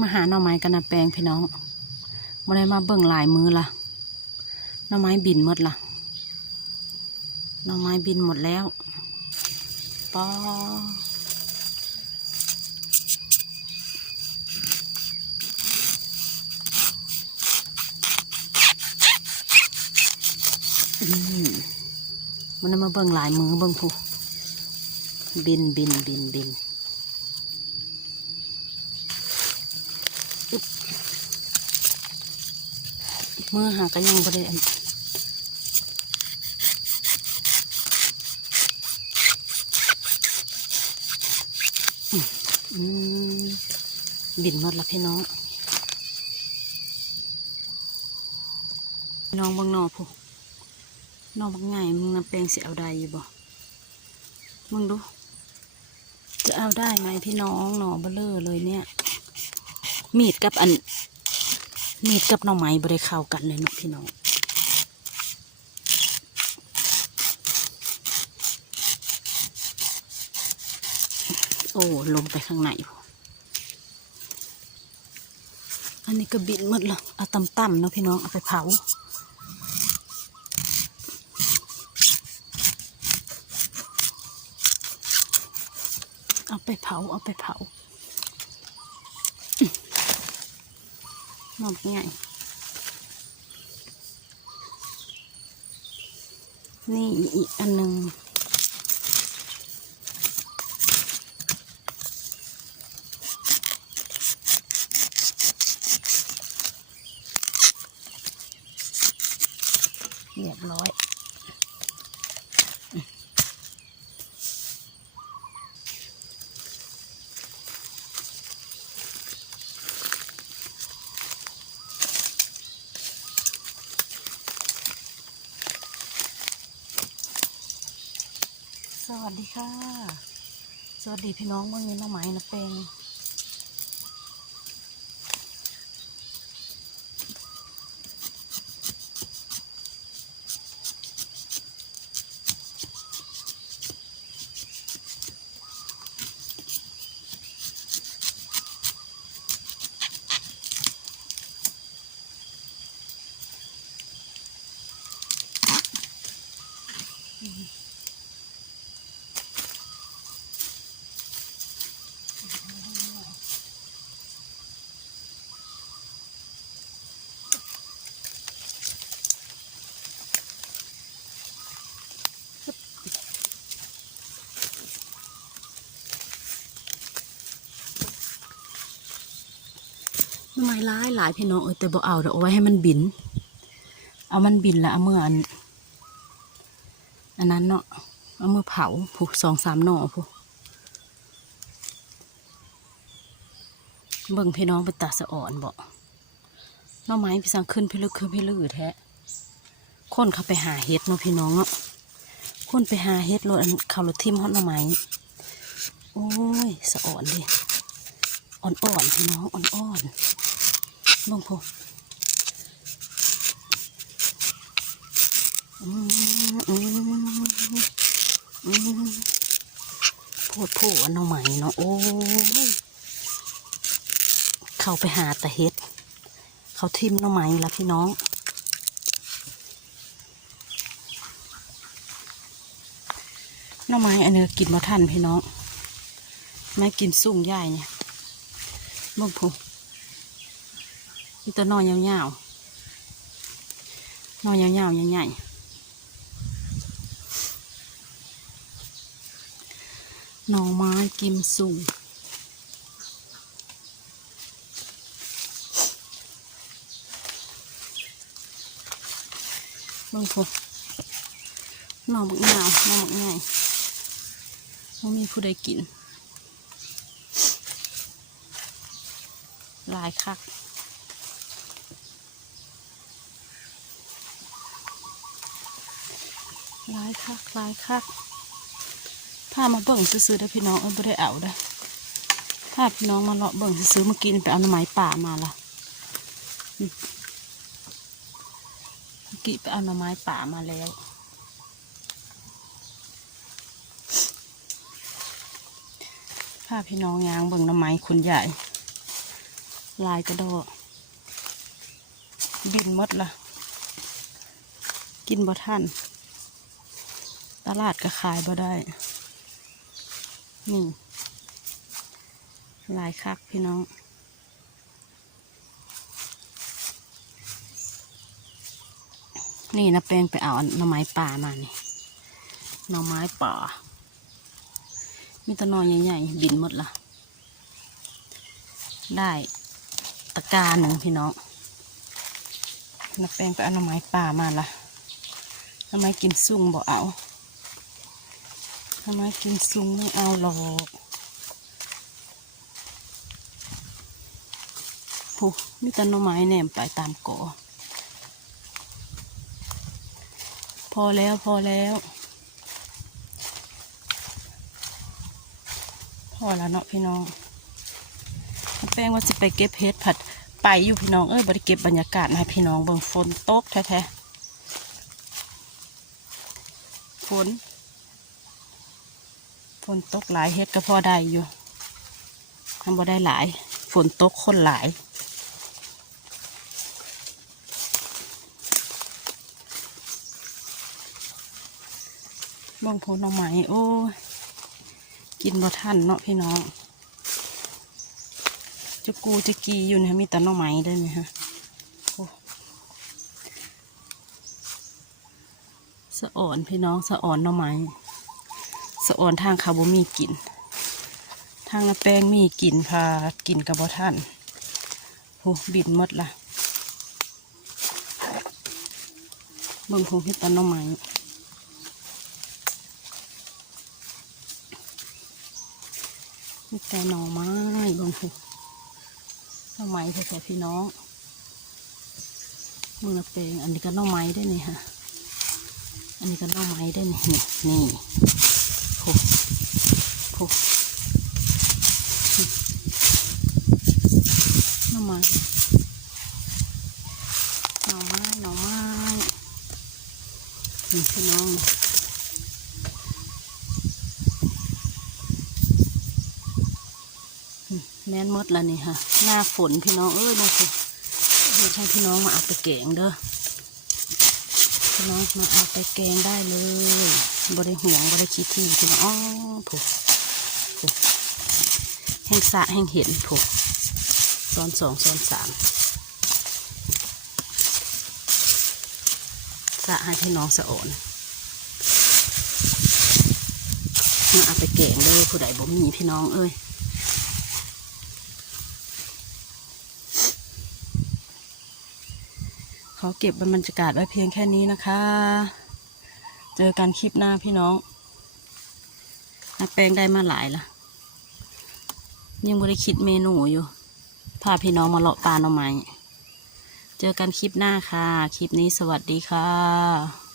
มาหาหน่อไม้กันนะแปลงพี่น้องมาได้มาเบิ่งหลายมือละหน่อไม้บินหมดละหน่อไม้บินหมดแล้วปออืมมันได้มาเบิ่งหลายมือเบิ่งผู้บินบินบินบิน มือหาก็ยังบ่ได้อันอืมบินหมดละพี่น้องน้องบางนอผู้น้องบางไงมึงนำแปลงสิเอาได้อยู่บ่มึงดู จะเอาได้ไหมพี่น้องหนอเบลเลอเลยเนี่ย มีดกับอัน มีดกับหน่อไม้บริเข้ากันเลยเนาะพี่น้องโอ้ลงไปข้างในพุ่นอันนี้ก็บินหมดละเอาต่ำๆเนาะพี่น้องเอาไปเผา เอาไปเผา เอาไปเผา นอกง่ายนี่อีกอันหนึ่งเรียบร้อย สวัสดีค่ะ สวัสดีพี่น้องเมื่อเงินน้องไม้นะเป็น น้องไม้ร้ายหลายพี่น้องเออแต่บ่เอาเดี๋ยวเอาไว้ให้มันบิน เอามันบินล้วเอามื่ออันอันนั้นเนาะเอามือเผาผูกสองสามหน่อผูกเบิ่งพี่น้องเป็นตาสะอ่อนบ่หน้องไม้พี่สังขึ้นพี่ลึกขึ้นพี่ลือแท้คนเขาไปหาเห็ดเนาะพี่น้องเนาะคนไปหาเห็ดรถอันเขารถทิมฮอดหน้องไม้โอ้ยสะอ่อนดิอ่อนๆพี่น้องอ่อนๆ ลงพออืมอืมอืมโพดโผอันหน้องไม้เนาะโอ้ยเข้าไปหาแต่เห็ด เขาทิมหน้องไม้ละพี่น้องน้อไม้อันนี้กินมาทันพี่น้อง ไม้กินสุ่งใหญ่เนี่ยลูกผู้ มีตัวนอนยาวๆนอนยาวๆใหญ่ๆหน่อไม้กิมสุ่งลูกผู้หน่อบักยาวหน่อบักใหญ่ไม่มีผู้ใดกินหลายคัก ลายคักลายคักถ้ามาเบิ่งซื้อๆได้พี่น้องเอ้ยไม่ได้เอาได้ถ้าพี่น้องมาเลาะเบิ่งซื้อมากินไปเอาหน่อไม้ป่ามาละเมื่อกี้ไปเอาหน่อไม้ป่ามาแล้วพาพี่น้องยางเบิ่งหน้ำไม้คุณใหญ่ ลายกระโดดบินมดละกินบ่ทัน ตลาดก็ขายบ่ได้ นี่ หลายคักพี่น้อง นี่นะแป้งไปเอาหน่อไม้ป่ามานี่หน่อไม้ป่า มีตะนอนใหญ่ๆบินหมดละได้ตะกร้าหนึ่งพี่น้องนับแป้งไปเอาหน่อไม้ป่ามาละหน่อไม้กินซุ่งบอกเอา หน่อไมกินซุ่งไม่เอาหรอกโหมีแต่หน่อไม้แหนมไปตามกอพอแล้วพอแล้ว พอแล้วเนาะพี่น้องแป้งว่าจะไปเก็บเพชรผัดไปอยู่พี่น้องเอ้ยบริเก็บบรรยากาศมาให้พี่น้องเบิ่งฝนตกแท้ๆฝน ฝนตกหลายเฮ็ดก็พอได้อยู่ทำบ่ได้หลาย ฝนตกคนหลายบิ่งผลเอาไหม้โอ้กินบ่ทันเนาะพี่น้องจะกูจะกีอยู่นี่ยมีแต่น่องไม้ได้ไหมฮะสะอ่อนพี่น้องสะอ่อนน่องไม้ สะอ่อนทางเขาบ่มีกิน ทางละแป้งมีกินพากินกับบ่ทันโอ้บินมดละเบิ่งคงเฮ็ดตหน่อไม้มีแต่หน่อไม้บางทีหน่อไม้แท้ๆพี่น้องมือเปลงอันนี้ก็หน่อไม้ได้นี่ฮะ อันนี้ก็หน่อไม้ได้นี่นี่ โอ้โหน่อไม้หน่อไม้หน่อไม้นี่พี่น้องแม่นมดแล้วนี่ค่ะหน้าฝนพี่น้องเอ้ยบางทีเดี๋ยวให้พี่น้องมาเอาไปแกงเด้อ พี่น้องมาเอาไปแกงได้เลยบริห่วงบริคิดที่พี่น้องอ๋อผูกผูกแห้งสะแห้งเห็นผูกซ้อนสองซ้อนสามสะให้พี่น้องสะอ่อนมาเอาไปแกงเลยผู้ใดบ่มีพี่น้องเอ้ย อเก็บบรรยากาศไว้เพียงแค่นี้นะคะ เจอกันคลิปหน้าพี่น้องนักแป้งได้มาหลายละยังไม่ได้คิดเมนูอยู่ พาพี่น้องมาเลาะปลาหน่อไม้เจอกันคลิปหน้าค่ะ คลิปนี้สวัสดีค่ะ